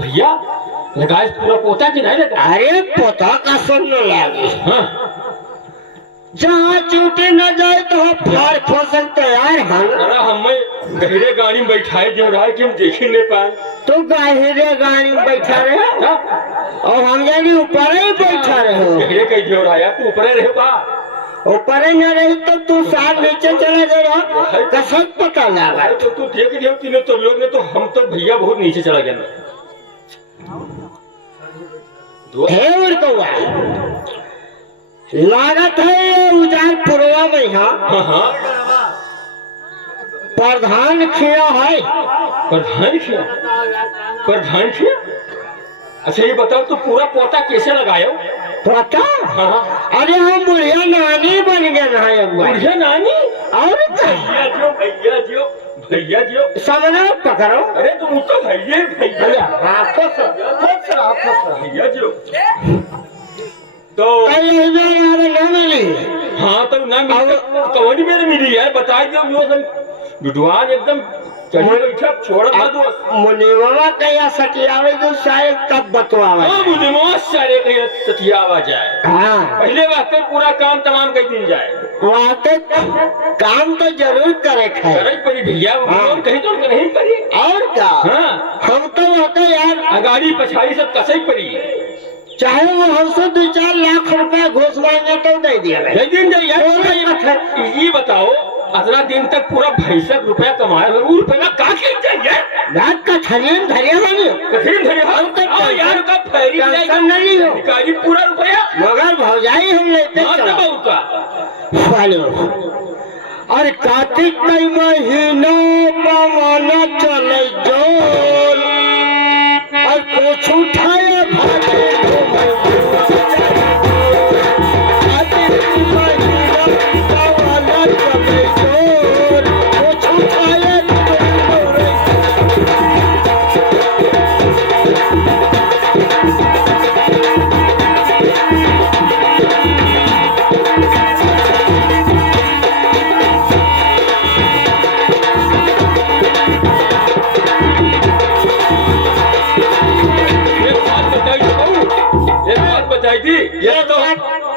भैया लगाए पूरा पोता कि नहीं लगा? अरे पोता का सुन लागे हाँ। जहाँ चूटे न जाए तो हम फाड़ फसल तैयार हम। अरे हमें गहरे गाड़ी में बैठाए जो रहा है कि हम देख ही नहीं पाए। तो गहरे गाड़ी में बैठा रहे हाँ? और हम जानी ऊपर ही बैठा रहे हो। गहरे कहीं जो रहा है तू ऊपर रहे पा ऊपर न रही तो तू साथ नीचे चला गए रहो कसम पता लगा। तो तू देख लियो तीनों तो लोग ने तो हम तो भैया बहुत नीचे चला गया ना। लागत है उजाल पुरवा में हाँ हाँ प्रधान खिया है। प्रधान खिया? प्रधान खिया? अच्छा ये बताओ तो पूरा पोता कैसे लगाया? पोता? हाँ। अरे हम बुढ़िया नानी बन गए ना एक बार। बुढ़िया नानी? और भैया जो समझो पकड़ो। अरे तुम तो भैया भैया जो तो न मिली। हाँ तो ना मिली कौन मेरे मिली यार बता दो विद्वान एकदम बैठा छोड़ा था दोस्त मुनिमा कया सटियावे जो शायद तब बतवावा। हाँ मुनिमा सारे कहीं सटियावा जाए। हाँ पहले वास्ते पूरा काम तमाम कई दिन जाए वास्ते काम तो जरूर करे करे पड़ी भैया। हाँ। कहीं तो नहीं पड़ी और क्या? हाँ हम तो होते यार अगाड़ी पछाड़ी सब कसई पड़ी चाहे वो हमसे 2-4 लाख रुपया घुस मांगे तो दे दिया। ये बताओ अतना दिन तक पूरा भैंसक रुपया कमाया वो रुपया का चाहिए रात का थरीन धरे यार का फेरी नहीं हो निकाली पूरा रुपया मगर भौजाई हम लेते चलो। और कार्तिक के महीना पवन चले जो और कुछ उठाए भागे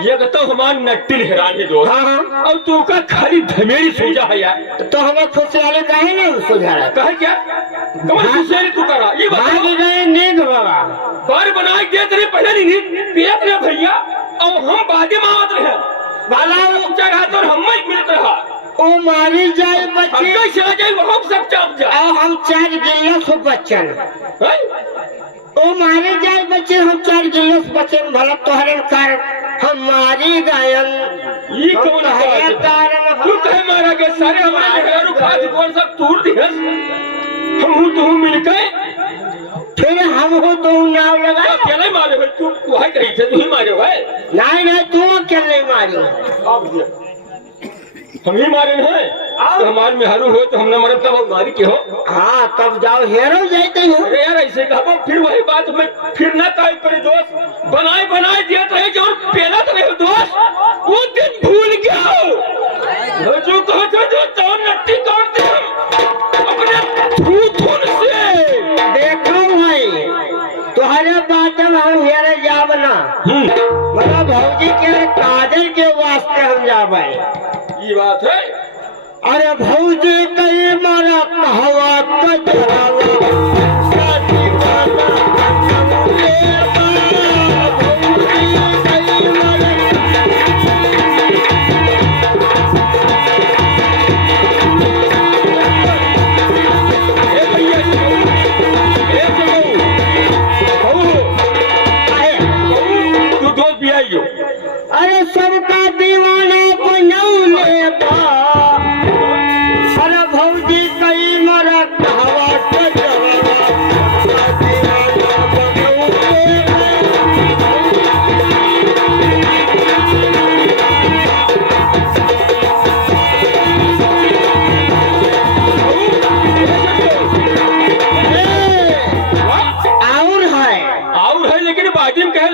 ये तो हमारे नट्टिल हैरान है दोस्त। हाँ। और तू का खाली धमेरी सोचा है यार तो हमें खुशहाली काहे ना सुझा कहे क्या कौन खुशहाली तू करा ये बता गए नींद बाबा घर बनाए दे तेरे पहले नहीं पियत रहे भैया और हम बादे मावत रहे वाला ऊंचा रहा तो हम ही मिलत रहा ओ मारी जाए बच्चे हम चला जाए वो सब चाप जा और हम 4 गिलास बच्चन ओ मारे जाए बच्चे हम 4 गिलास बच्चन भला तोहरे कारण हमारी गायन ये कौन है कारण तू कहे मारा के सारे हमारे घरों खाद कौन सब तोड़ दिया हम तो मिलके फिर हम हो तो नाव लगा अकेले मारे भाई तू वही कही थे तू ही मारे भाई नहीं तू अकेले मारी हम ही मारे हैं तो हमारे में हरू हो तो हमने मरे तब मारी के हो। हाँ तब जाओ हेरो जाते हो। अरे यार ऐसे कहा फिर वही बात में फिर ना ताई पर दोस्त बनाए दिया तो है जो पहला तो नहीं दोस्त वो दिन भूल गया हो जो कहो जो नट्टी काटते हम अपने थूथुन से देखो भाई तुम्हारे बात हम हेरे जावना मतलब भौजी के काजल के वास्ते हम जावे ये बात है। अरे भौजी कई मारा हवा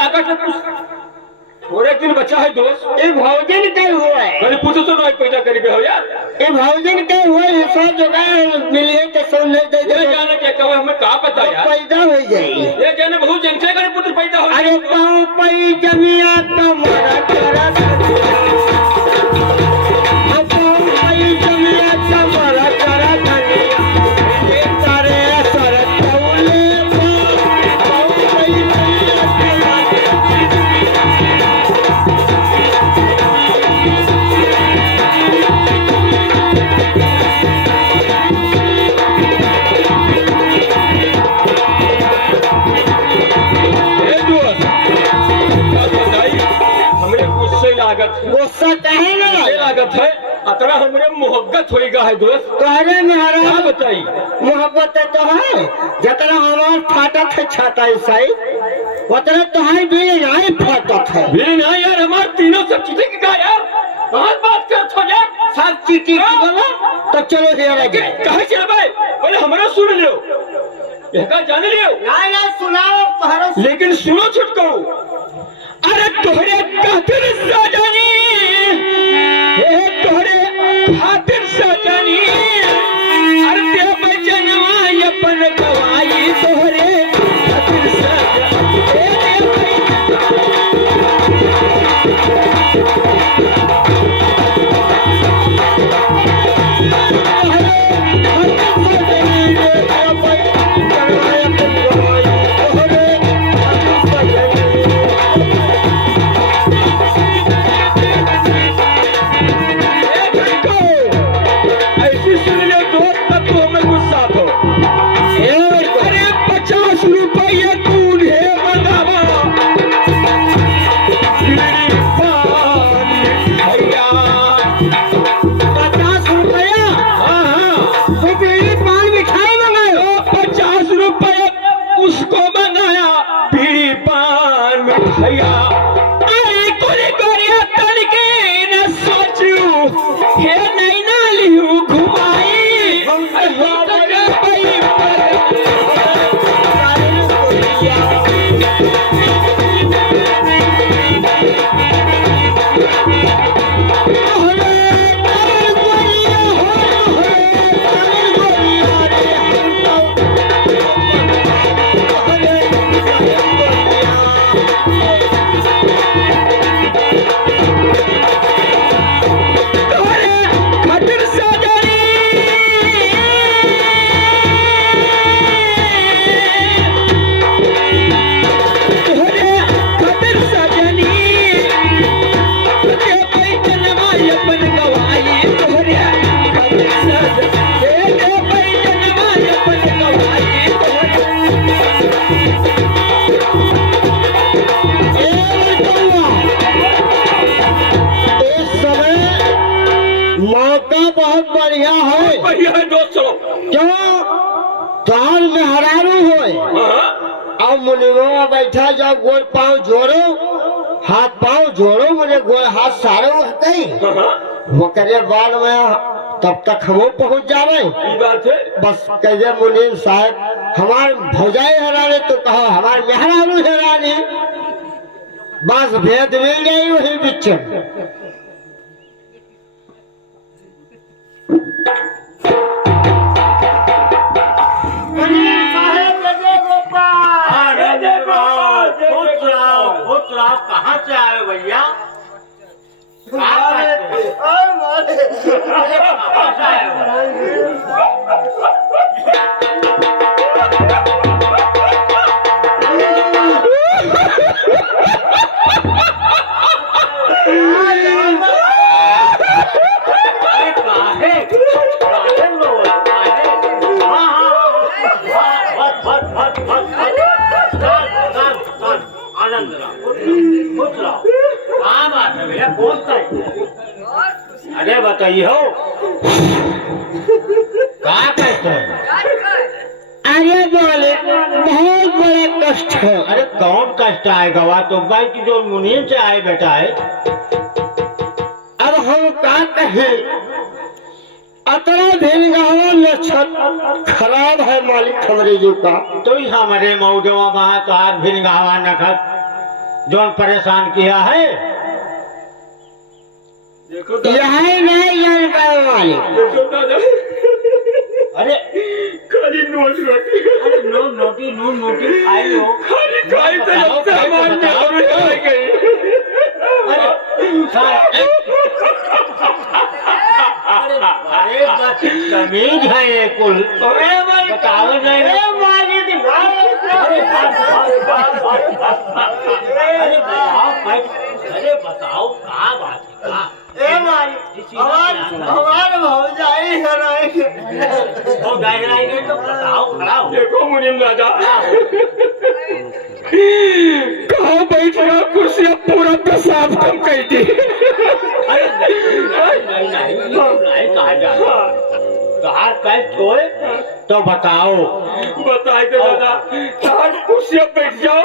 लागत है कुछ और एक दिन बच्चा है दोस्त ये भोजन का हुआ है, मैंने पूछो तो नहीं पैदा करी हो यार ये भोजन का हुआ है, सब जगह मिलिए तो सब नहीं दे ये दे जाने क्या कहो हमें कहा पता यार पैदा हो जाएगी। ये जाने बहुत जंगसे करे पुत्र पैदा हो अरे पाँव पई जमिया कमरा करा पाँव पई जमिया कमरा करा धनिया ये तारे सर तौले पाँव पई जमिया कमरा ए दोस्त बात बताई हमरे गुस्से लागत है गुस्सा काहे ना ये लागत है अतरा हमरे मोहब्बत होएगा है दोस्त तोहरे क्या महाराज बताई मोहब्बत तो है जतरा हमार फाटक है छाता ईसाई उतना तोहार भी नहीं फाटक है। भी ना यार हमार तीनों सब चीजें की का यार कहाँ बात कर थो यार सब चीटी बोला तो चलो हेरा जाए। कहे चल भाई पहले हमारा सुन लियो यह का जान लियो ना सुनाओ तोहरा लेकिन सुनो छुटको अरे तोहरे खातिर सजनी हे तोहरे खातिर सजनी अरे ते बचनवा अपन गवाई तोहरे खातिर सजनी हे ऐसी सुन ले दोस्त तब तो हमें गुस्सा थो अरे 50 रुपये कून है मंगावा मेरी पानी भैया 50 रुपया हाँ तो मेरी पान मिठाई मंगाओ। 50 रुपये उसको मंगाया बीड़ी पान मिठाइया अरे कोरी कोरिया तलके न सोचू हे नहीं ना लियू घुमाई खातिर सजनी तोहरे खातिर सजनी ते पैजनमा अपन गवाई तोहरे खातिर सजनी ते पैजनमा अपन गवाई तोहरे इस समय मौका बहुत बढ़िया है बढ़िया है दोस्त चलो क्यों द्वार में हरारू होए हाँ अब मुनिवा बैठा जब गोल पाँव जोड़ो हाथ पाँव जोड़ो मुझे गोल हाथ सारो कहीं हाँ वो करे बाद में तब तक हम पहुंच जावे ये बात है बस कहे मुनीम साहब हमार भौजाई हराने तो कहो हमार मेहरारू हरानी बस भेद मिल गई वही बीच कहाँ से आए भैया कहाँ से आए हो? अरे काहे काहे लोग काहे हाँ हाँ बस आनंद रहो खुश रहो क्या बात है भैया कौन सा अरे बताइए हो क्या कहते हैं अरे बोले बहुत बड़ा कष्ट है अरे कौन कष्ट आएगा वह तो भाई की जो मुनीम से आए बेटा है अब हम क्या कहें अतरा दिन गाँव में छत खराब है मालिक खबरे जी का तो ही हमारे मौजवा वहाँ तो आज भी गावा नखत जो परेशान किया है। देखो दादा, यही नहीं जानता वाली देखो दादा, अरे खाली नोट रोटी, अरे नून रोटी खाई लो। खाली खाई तो जब से हमारे में और आ गई। अरे तमीज है ये कुल। बताओ नहीं। अरे बताओ कहाँ बात है तो बताओ खड़ा हो। देखो मुनीम दादा, कहाँ बैठ रहा कुर्सियाँ पूरा पेशाब कम कर दी। अरे नहीं कहा जा बाहर पैर छोड़े तो बताओ। बताए तो दादा, आज कुर्सियाँ बैठ जाओ,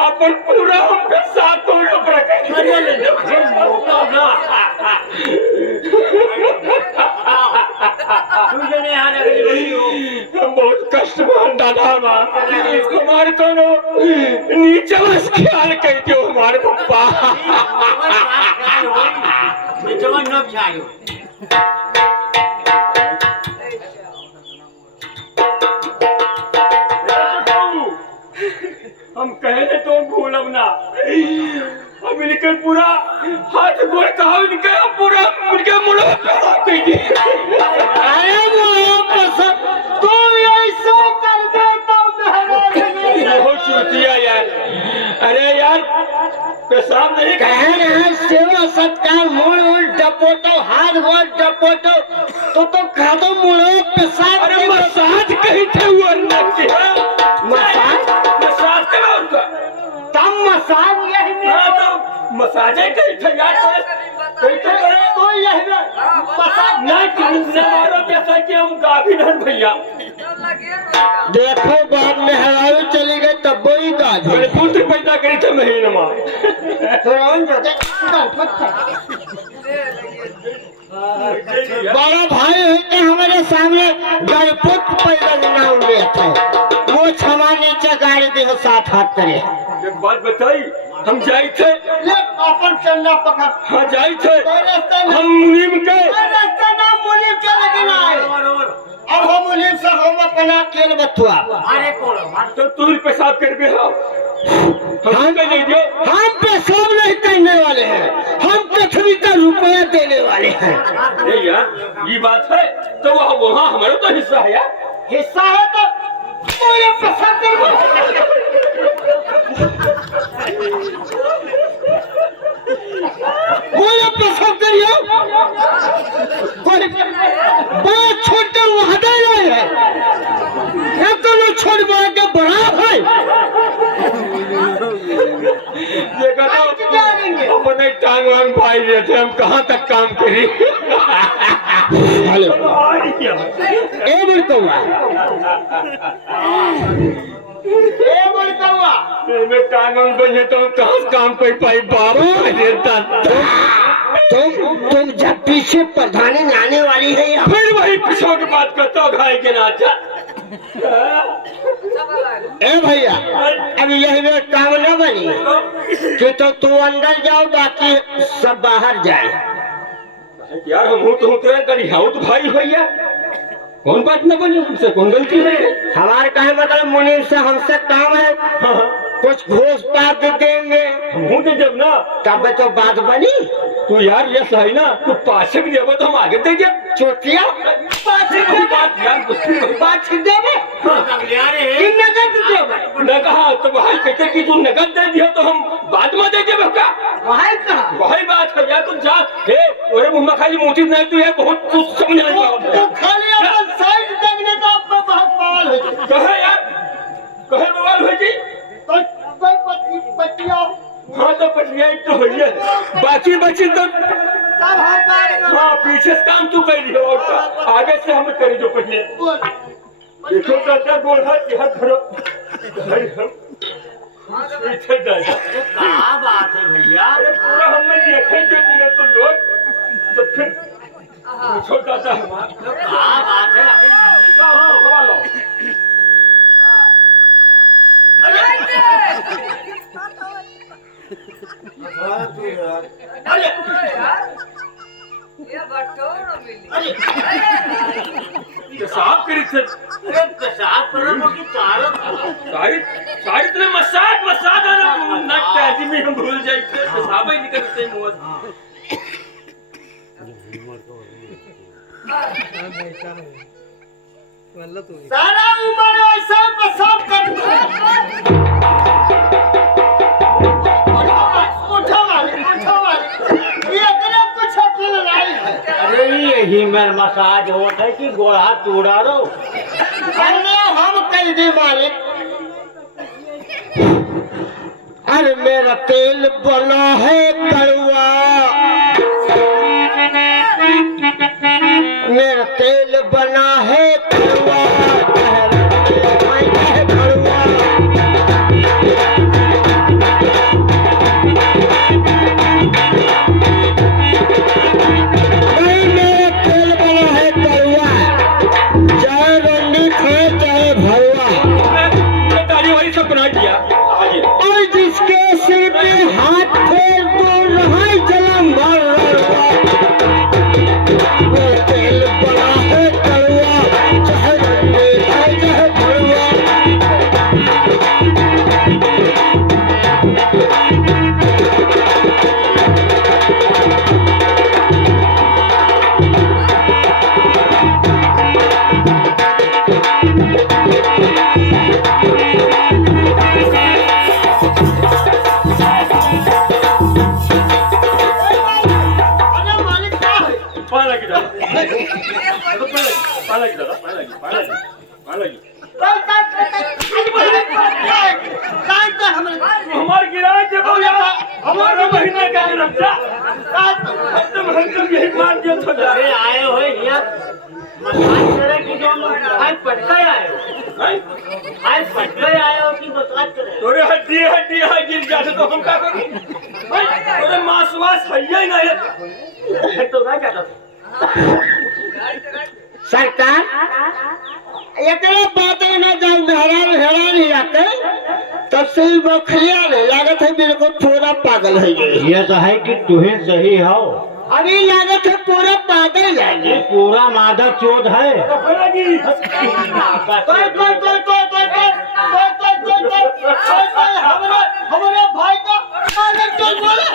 अपन पूरा हम पेशाब तो ऊपर रख बहुत कष्ट मान दादा हमारे को नीचे बस ख्याल कर दो हमारे पप्पा। हम कहने तो भूलब ना, हम इनके पूरा हाथ गोड़ कहा इनके पूरा इनके मुड़ा कर दी। बहुत चूतिया यार। अरे यार पेशाब नहीं कह रहे हैं सेवा सत्कार मुड़ उड़ डपोटो हाथ गोड़ डपोटो तो खा दो मुड़ो पेशाब। अरे मसाज कहीं थे वो अंदर की मसाज मसाज करा उनका। तब मसाज यही हाँ तो मसाजे कहीं थे यार, कहीं थे करे तो यही मसाज नहीं किसी मारो जैसा कि हम गाभी नहीं भैया। देखो बाप में हरावे चली गई तब वही गाज मैंने पुत्र पैदा करी थे महीने में। बड़ा भाई होते हमारे सामने गणपत पैदा नाम लेते वो क्षमा नीचे गाड़ी दे साथ हाथ करे। एक बात बताई, हम जाई थे ले अपन चंदा पकड़ हाँ जाई थे हम मुनीम के मुनीम के लेकिन आए अब हम मुनीम से हम अपना केल बथुआ तो तू ही पेशाब कर भी हो हम कह नहीं दियो। हम पेशाब नहीं करने वाले हैं, हम पृथ्वी का रुपया देने वाले हैं। ये यार ये बात है तो वहाँ हमारा तो हिस्सा है यार। हिस्सा है तो पूरे पेशाब करो। पूरे पेशाब करियो। बहुत छोटे वहां नहीं है, ये तो लोग छोड़ बड़ा के बड़ा है। देखा तो अपने टांग वांग भाई रहते हम कहाँ तक काम करी। हेलो ए बड़कौआ मैं टांग वांग बने तो हम कहाँ से काम कर पाई बाबा रहता। तुम जब पीछे प्रधानी आने वाली है या फिर वही पिछो की बात करता हूँ घाई के नाचा। ए भैया अब यही में काम न बनी कि तो तू अंदर जाओ बाकी सब बाहर जाए। यार हम तो करी हाँ तो भाई भैया कौन बात न बनी, हमसे कौन गलती है। हमारे कहे मतलब मुनीम से हमसे काम है, हाँ कुछ घूस पात देंगे हम दे जब ना तब तो बात बनी। तू यार ये सही ना तू पाछे भी देवे तो हम आगे दे जब चोटिया पाछे की बात यार बात देवे कि नगद देवे। न कहा तो भाई कहते कि तू नगद दे दिया तो हम बाद में दे जब क्या वही कहा वही बात है यार। तुम जा हे ओरे मुंह में खाली मोटी नहीं तू यार बहुत कुछ समझ नहीं तो खाली अपन साइड देखने का आपका बहुत बवाल हो जाए। कहे यार कहे बवाल हो जी तो कोई पतिया हाँ तो पटिया तो होइए बाकी बची तो तब हम बात हाँ पीछे से काम तू कर लियो और आगे से हम करी जो पटिया। देखो दादा गोल हाथ यहाँ धरो पीछे दादा क्या बात है भैया। अरे पूरा हमने देखे जो दिए तो लोग तो फिर पूछो दादा हमारा क्या बात है। लो अरे पेशाब करी थे अरे पेशाब करो तो कि सारी सारी तुमने मसाज आना नट टैजी में हम भूल जाए थे पेशाब ही निकलते मुंह सारा उम्र ऐसा पेशाब करता है। उठो वाले ये इतना कुछ अकेले नहीं है। अरे यही मेरा मसाज होता है कि गोड़ा तोड़ा दो अरे हम कह दे मालिक। अरे मेरा तेल बना है कड़वा, मेरा तेल बना है कड़वा, कड़वा। नहीं, मेरा तेल बना है कड़वा, चाहे रंडी खाए चाहे भरवा। ताली वाली सब बना दिया आज और जिसके सिर पे हाथ फेर तो रहा जलम भर रहा। मेरा तेल बना है कड़वा, चाहे रंडी खाए चाहे भरवा। अरे मालिक क्या है? पाला की डाला पाला की हमारे गिराज जब हमारा महीने का रखता तुम हमको यही मार दिया था अरे आए हो यहाँ मसाज करे कि जो आज पटका आए हो आज पटका आए हो कि मसाज करे तोरे हड्डी है गिर जाते तो हम क्या करें तोरे मांस वास है ही नहीं तो क्या कहता सरकार एकरे बातें न जान हैरान ही आते तब से ही बखरिया ने लागत है मेरे को पूरा पागल है ये तो है कि तुम्हें सही हो अभी लागत है पूरा पागल है ये पूरा मादर चोद है हमारे भाई का पागल चोर बोला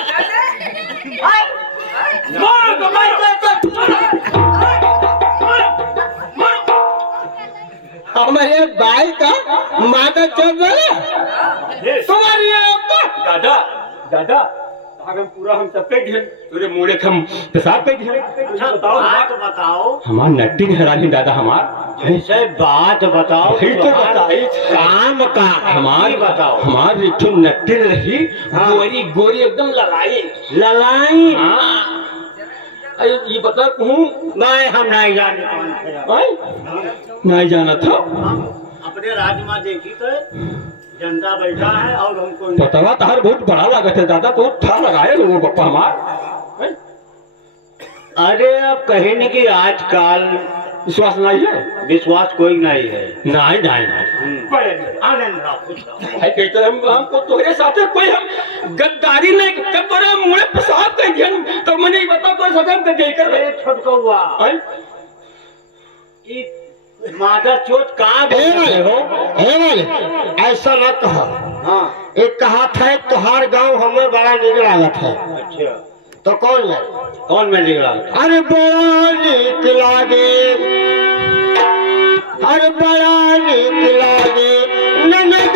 हमारे भाई का माता चोर बोला तुम्हारी दादा दादा हम पूरा हम सब पे ढेर तोरे मुड़े हम पेशाब पे ढेर बताओ बात बताओ हमार नट्टी हैरानी दादा हमार ऐसे बात बताओ वही तो बताई काम का हमार बताओ। हमार रिठू नट्टी रही गोरी गोरी एकदम ललाई ललाई हाँ अरे ये बता कहूँ नहीं हम नहीं जाने नहीं जाना था हम अपने राज्य में देखी तो जनता बैठा है और हमको पता तार बहुत बड़ा लागत है दादा तो था लगाए लोगों पप्पा हमार अरे अब कहे नहीं कि आजकल विश्वास नहीं है विश्वास कोई नहीं है नहीं नहीं नहीं आनंद राव खुश रहो। भाई कहते हमको तुम्हारे साथ कोई हम गद्दारी नहीं कर पर मुझे पेशाब कर दिया तो मैंने बता कर सकम कर दे कर अरे छोटका हुआ मादर चोट कहाँ हे वाले ऐसा न कहो। हाँ एक कहा था तुहार गांव हमें बड़ा नीक लागत है अच्छा तो कौन है कौन में निकला अरे बड़ा नीक लागे, अरे बड़ा नीक लागे ननद